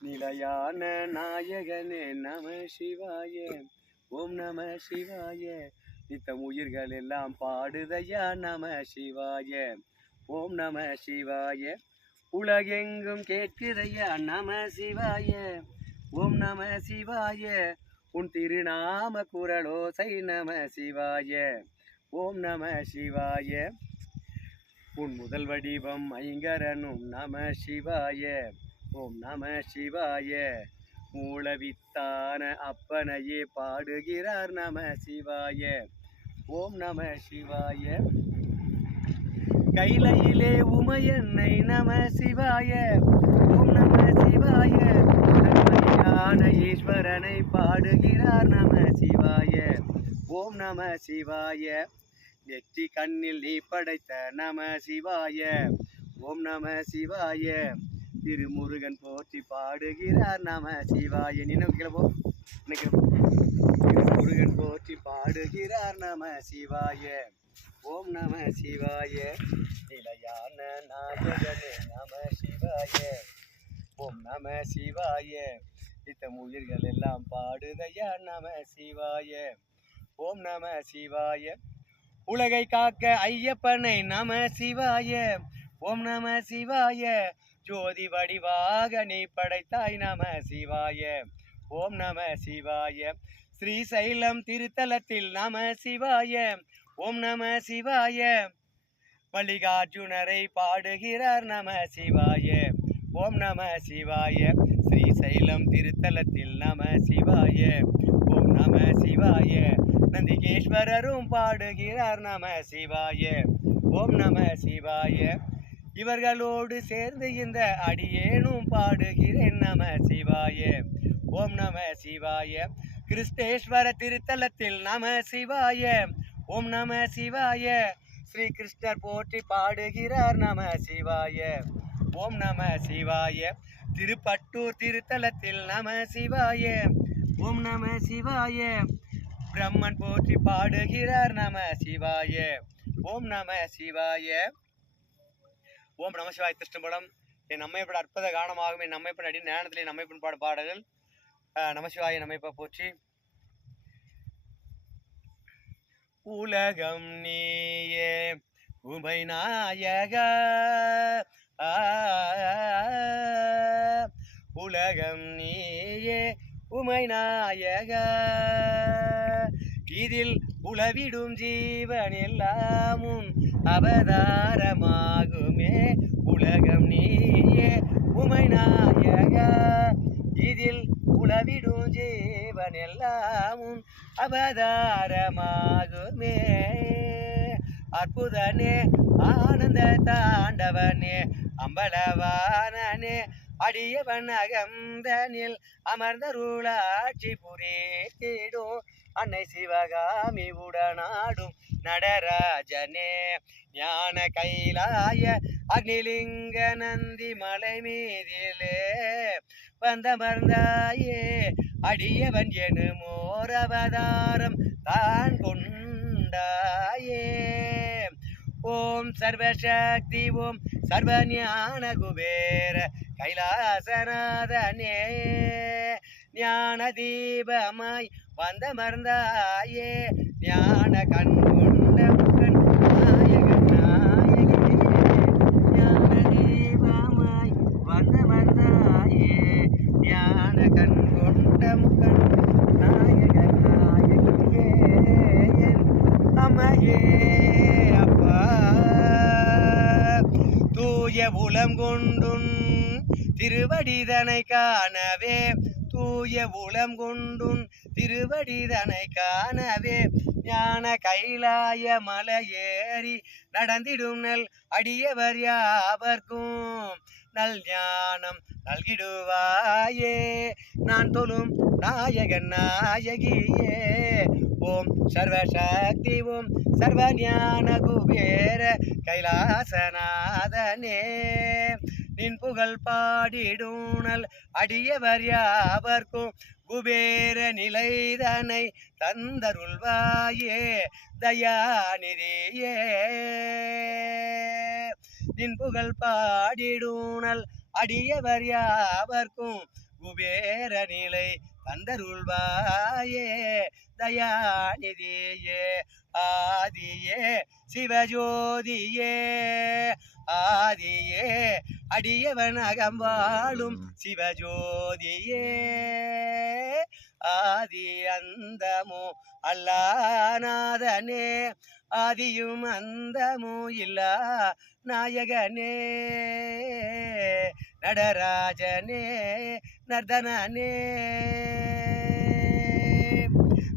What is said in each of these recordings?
நிலையான நாயகனே நம சிவாய. ஓம் நம சிவாய. நித்தம் உயிர்கள் எல்லாம் பாடுதையா நம சிவாய. ஓம் நம சிவாய. உலகெங்கும் கேட்கிறையா நம சிவாய. ஓம் நம சிவாய. உன் திருநாம குரலோசை நம சிவாய. ஓம் நம சிவாய. உன் முதல் வடிவம் ஐங்கரனும் நம சிவாய. ஓம் நம சிவாய. மூலவித்தான அப்பனையே பாடுகிறார் நம சிவாய. ஓம் நம சிவாய. கைலையிலே உமையன்னை நம சிவாய. ஓம் நம சிவாய. தன்மையான ஈஸ்வரனை பாடுகிறார் நம சிவாய. ஓம் நம சிவாய. நெற்றி கண்ணில் நீ படைத்த நம சிவாய. ஓம் நம சிவாய. திருமுருகன் போற்றி பாடுகிறார் நம சிவாய. திருமுருகன் போற்றி பாடுகிறார் நம சிவாய. ஓம் நம சிவாய. நிலையான நாயகனே நம சிவாய. ஓம் நம சிவாய. நித்தம் உயிர்கள் எல்லாம் பாடுதையா நம சிவாய. ஓம் நம சிவாய. உலகை காக்க ஐயப்பனை நம சிவாய. ஓம் நம சிவாய. ஜோதி வடிவாக நீ படைத்தாய் நம சிவாய. ஓம் நம சிவாய. ஸ்ரீசைலம் திருத்தலத்தில் நம சிவாய. ஓம் நம சிவாய. மல்லிகார்ஜுனரை பாடுகிறார் நம சிவாய. ஓம் நம சிவாய. ஸ்ரீசைலம் திருத்தலத்தில் நம சிவாய. ஓம் நம சிவாய. நந்திகேஸ்வரரும் பாடுகிறார் நம சிவாய. ஓம் நம சிவாய. இவர்களோடு சேர்ந்து இந்த அடியேனும் பாடுகிறேன் நம சிவாய. ஓம் நம சிவாய. கிருஷ்ணேஸ்வர திருத்தலத்தில் நம சிவாய. ஓம் நம சிவாய. ஸ்ரீ கிருஷ்ணர் போற்றி பாடுகிறார் நம சிவாய. ஓம் நம சிவாய. திருப்பட்டூர் திருத்தலத்தில் நம சிவாய. ஓம் நம சிவாய. பிரம்மன் போற்றி பாடுகிறார் நம சிவாய. ஓம் நம சிவாய. ஓம் நம சிவாய. திருஷ்டம்பலம் என் நம்மைப்பட அற்புத கானமாகும் என் நம்மைப்பன் அடி ஞானத்திலே நம்மைப்பன் பாட பாடல்கள். நமசிவாய நம்மைப்ப போற்றி. உலகம் நீயே உமை நாயக. உலகம் நீயே உமை நாயக. இதில் உளவிடும் ஜீவன் எல்லாமும் அவதாரமாகுமே. உலகம் நீயே உமை நாயக. இதில் உளவிடும் ஜீவன் எல்லாமும் அவதாரமாகுமே. அற்புதனே ஆனந்த தாண்டவனே அம்பலவானனே அடியவன் அகந்தனில் அமர்ந்தருளாட்சி புரித்திடும் அன்னை சிவகாமி உடனாடும் நடராஜனே. ஞான கைலாய அக்னிலிங்க நந்தி மலை மீதிலே வந்தமர்ந்தாயே. அடியவன் எனுமோர் அவதாரம் தான் கொண்டாயே. ஓம் சர்வசக்தி ஓம் சர்வஞான குபேர கைலாசநாதனே. ஞான தீபமாய் வந்தமர்ந்தாயே. ஞான கண் கொண்ட முகன் நாயகன் நாயகனே. ஞான தீபமாய் வந்தமர்ந்தாயே. ஞான கண் கொண்ட முகன் நாயகன் நாயகனே. அம்மையே அப்பா தூய உளம் கொண்டுன் திருவடிதனை காணவே. தூய உளம் கொண்டுன் திருவடிதனை காணவே. ஞான கைலாய மலையேறி நடந்திடும் நல் அடியவர் யாவர்க்கும் நல் ஞானம் நல்கிடுவாயே. நான் தொழும் நாயகன் நாயகியே. ஓம் சர்வசக்தி ஓம் சர்வஞான குபேர கைலாசநாதனே. நின் புகழ் பாடிடுனல் அடியவர் யாவர்க்கும் குபேர நிலைதனை தந்தருள்வாயே தயாநிதியே. நின் புகழ் பாடிடுனல் அடியவர் யாவர்க்கும் குபேர நிலை தந்தருள்வாயே தயாநிதியே ஆதியே சிவஜோதியே ஆதியே அடியவன் அகம்பாளும் சிவஜோதியே ஆதி அந்தமோ அல்லாநாதனே ஆதியும் அந்தமோ இல்லா நாயகனே நடராஜனே நர்தனனே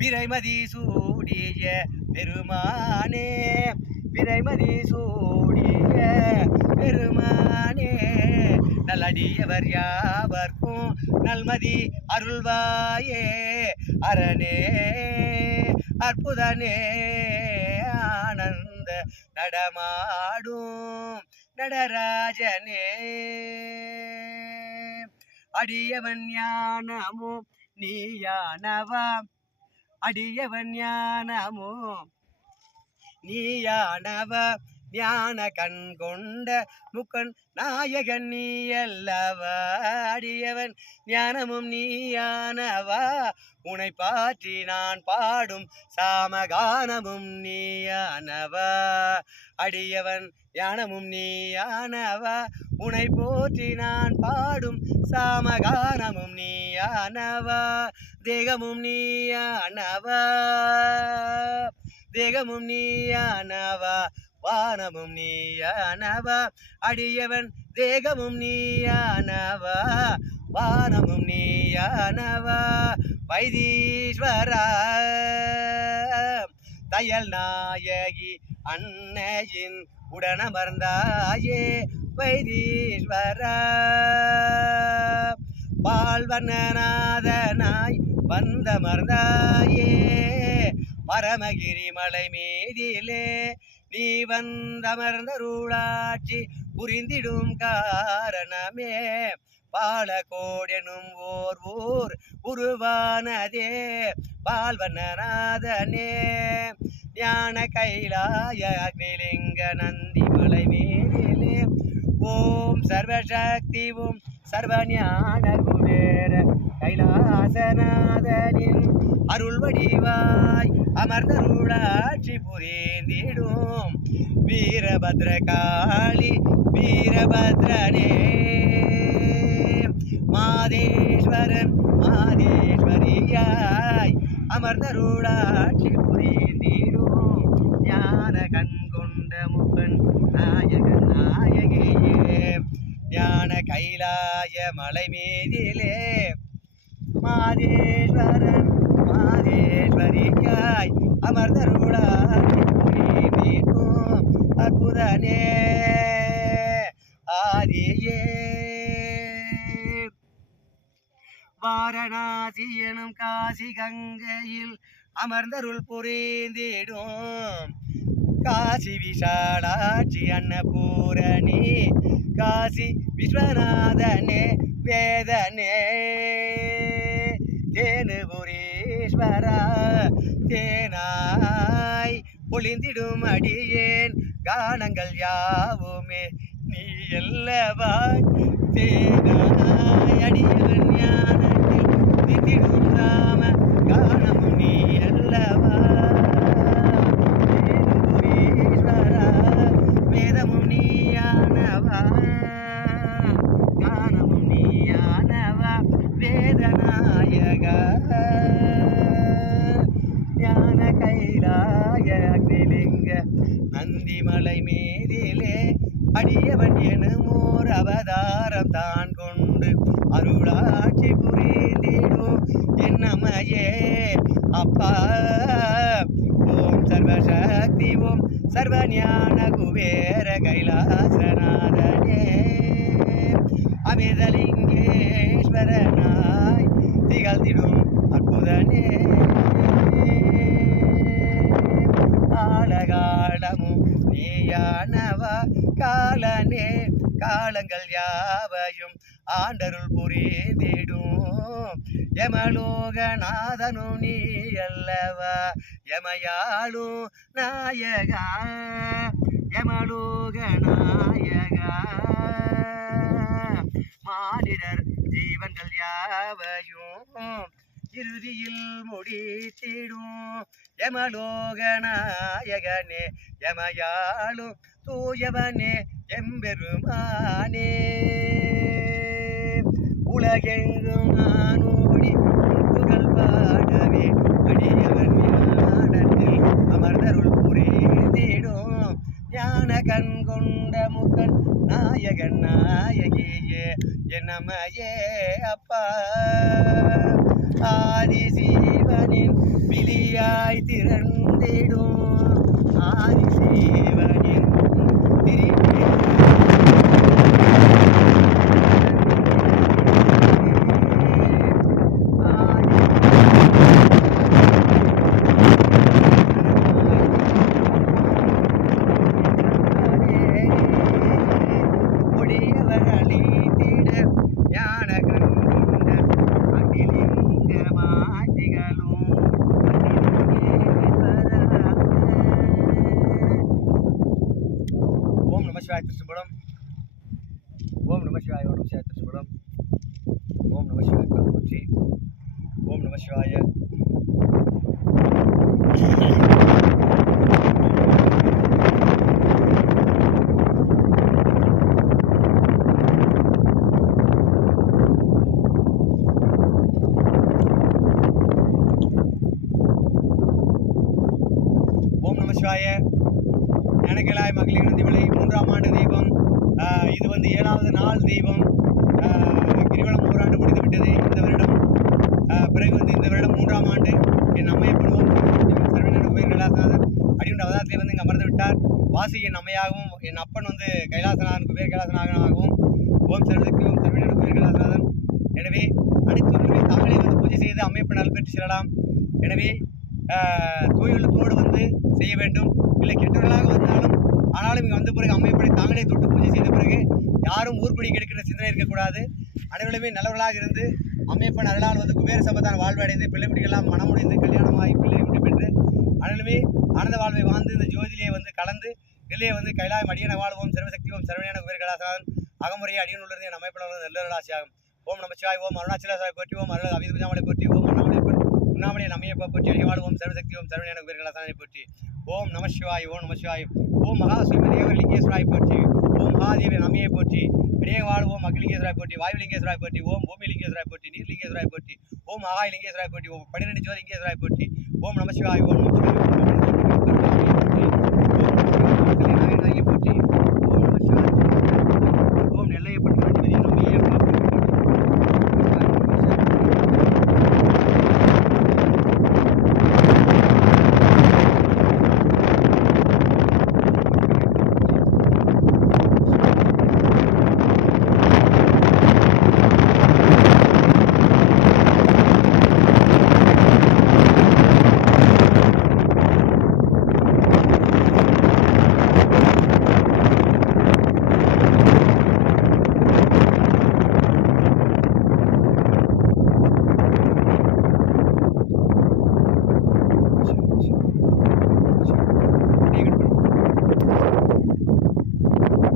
விரைமதி சூடிய பெருமானே விரைமதி சூடிய பெருமானே நல்லடியவர் யாவர்க்கும் நல்மதி அருள்வாயே அரணே அற்புதனே ஆனந்த நடமாடும் நடராஜனே அடியவன் ஞானமோ நீயானவா அடியவன் ஞானமோ நீயானவா ஞான கண் கொண்ட முக்கன் நாயகன் நீ அல்லவா அடியவன் ஞானமும் நீயானவா உனை பாற்றி நான் பாடும் சாமகானமும் நீயானவா அடியவன் ஞானமும் நீயானவா உனை போற்றி நான் பாடும் சாமகானமும் நீயானவா தேகமும் நீயானவா தேகமும் நீயானவா வானமும் நீயானவா அடியவன் தேகமும் நீயானவா வானமும் நீயானவா வைத்தீஸ்வரா தையல் நாயகி அன்னையின் உடனமர்ந்தாயே வைத்தீஸ்வரா பால்வண்ணநாதனாய் வந்தமர்ந்தாயே பரமகிரி மலை மீதிலே நீ வந்தமர்ந்தருளாட்சி புரிந்திடும் காரணமே பாலகோடெனும் ஓர் ஊர் உருவானதே பால்வண்ணநாதனே ஞான கைலாய அக்னிலிங்க நந்தி மலை மீதிலே ஓம் சர்வசக்தி ஓம் சர்வஞான குபேர கைலாசநாதனின் அருள் வடிவாய் அமர்ந்தருளாட்சி புரிந்திடும் வீரபத்ர காளி வீரபத்ரனே மாதேஸ்வரன் மாதேஸ்வரியாய் அமர்ந்தருளாட்சி புரிந்திடும் ஞான கண் கொண்ட முப்பன் நாயகன் நாயகியே ஞான கைலாய மலை மீதிலே மாதேஸ்வரன் மாதேஸ்வரியாய் அமர்ந்தருளாட்சி புரிந்திடும் அற்புதனே ஆதியே வாரணாசி எனும் காசி கங்கையில் அமர்ந்தருள் புரிந்திடும் காசி விஷாலாட்சி அன்னபூரணி காசி விஸ்வநாதனே வேதனே தேனுபுரீஸ்வரா தேனாய் பொழிந்திடும் அடியேன் கானங்கள் யாவுமே நீ அல்லவா தேனாய் அடியவன் ஞானத்தில் நித்திடும் ராம கானமும் நீ அல்லவா தேனுபுரீஸ்வரா வேதமும் நீயானவா கானமும் நீயானவா வேதநாயகா ஞான கைலாய அக்னிலிங்க நந்திமலை மீதிலே அடியவன் எனுமோர் அவதாரம் தான் கொண்டு அருளாட்சி புரிந்திடும் என்னமையே அப்பா ஓம் சர்வசக்தி ஓம் சர்வஞான குபேர கைலாசநாதனே அமிர்தலிங்கேஸ்வரனாய் திகழ்ந்திடும் அற்புதனே காலகாலமும் நீயானவா காலனே காலங்கள் யாவையும் ஆண்டருள் புரிந்திடும் யமலோகநாதனும் நீ அல்லவா யமயாளும் நாயகா யமலோக நாயகா யாவையும் இறுதியில் முடித்திடும் யமலோக நாயகனே யமயாளும் தூயவனே எம்பெருமானே உலகெங்கும் நானோடி புகழ் பாடவே அடியவன் ஞானத்தில் அமர்ந்தருள் புரிந்திடும் ஞான கண் கொண்ட முகன் நாயகன் நாயகியே என்னமையே அப்பா ஆதிசீவனின் விழியாய் திறந்திடும் ஆதிசீவனின் शिवाय त्रिशूलम ओम नमः शिवाय ओम नमः शिवाय त्रिशूलम ओम नमः शिवाय प्रभुजी ओम नमः शिवाय ओम नमः शिवाय எனக்கெலாய் மகளிர் திவளை 3ஆம் ஆண்டு தீபம் இது வந்து 7வது நாள் தீபம் கிரிவலம் ஓராண்டு முடிந்து விட்டது இந்த வருடம் பிறகு வந்து இந்த வருடம் 3ஆம் ஆண்டு என் அம்மையப்படுவோம் சர்வநேர உயர் கைலாசநாதர் அடியுண்ட அவதாரத்திலே வந்து இங்கே அமர்ந்து விட்டார் வாசி என் அம்மையாகவும் என் அப்பன் வந்து கைலாசநாதன் குபேர் கைலாசநாதனாகவும் ஓம் சர்வதற்கு ஓம் சர்வநேர உயர் கைலாசநாதன் எனவே அனைத்து தாங்களே வந்து பூஜை செய்து அம்மையப்பன் நல் பெற்று செல்லலாம் எனவே தூயுள்ளத்தோடு வந்து செய்ய வேண்டும் இல்லை கெட்டவர்களாக வந்தாலும் ஆனாலும் இங்கே வந்த பிறகு அம்மையப்படி தாங்களே தொட்டு பூஜை செய்த பிறகு யாரும் ஊர்படி கெடுக்கிற சிந்தனை இருக்கக்கூடாது அனைவருமே நல்லவர்களாக இருந்து அம்மையப்பன் அருளால் வந்து குபேர சம்பத்தான வாழ்வடைந்து பிள்ளை முடிக்கலாம் மனமுடைந்து கல்யாணமாகி பிள்ளை முடி பெற்று அனைவருமே ஆனந்த வாழ்வை வாழ்ந்து இந்த ஜோதியிலே வந்து கலந்து நிலையை வந்து கைலாயம் அடியன வாழ்வோம் சர்வசக்திவோம் சர்வஞான குபேர கலாசாரன் அகமுறையை அடியனுள்ளது என் அம்மைப்பட நல்லராசியாகும் ஓம் நமச்சிவாய் ஓம் அருணாச்சலேஸ்வரர் போற்றி ஓம் அருள் அவிதபுஜாமலை போற்றி ஓம் அண்ணாமலை உண்ணாமலை நம்மையப்பா போற்றி அடிவாழ்வோம் சர்வசக்தி ஓம் சர்வஞான குபேர கலாசாரனை போற்றி ஓம் நம சிவாய் ஓம் நம சிவாய் ஓம் மகாசிவ தேவலிங்கேஸ்வராய் போற்றி ஓம் மகாதேவி நம்மையை போற்றி இடையே வாழ்வோம் அகிலிங்கேஸ்வராய் போற்றி வாயுலிங்கேஸ்வராய் போற்றி ஓம் பூமிலிங்கேஸ்வராய் போற்றி நீர்லிங்கேஸ்வராய் போற்றி ஓம் மகாலிங்கேஸ்வராய் போற்றி ஓம் 12 ஜோதிலிங்கேஸ்வராய் போற்றி ஓம் நம சிவாய் ஓம் நம சிவாய் ஓம் போற்றி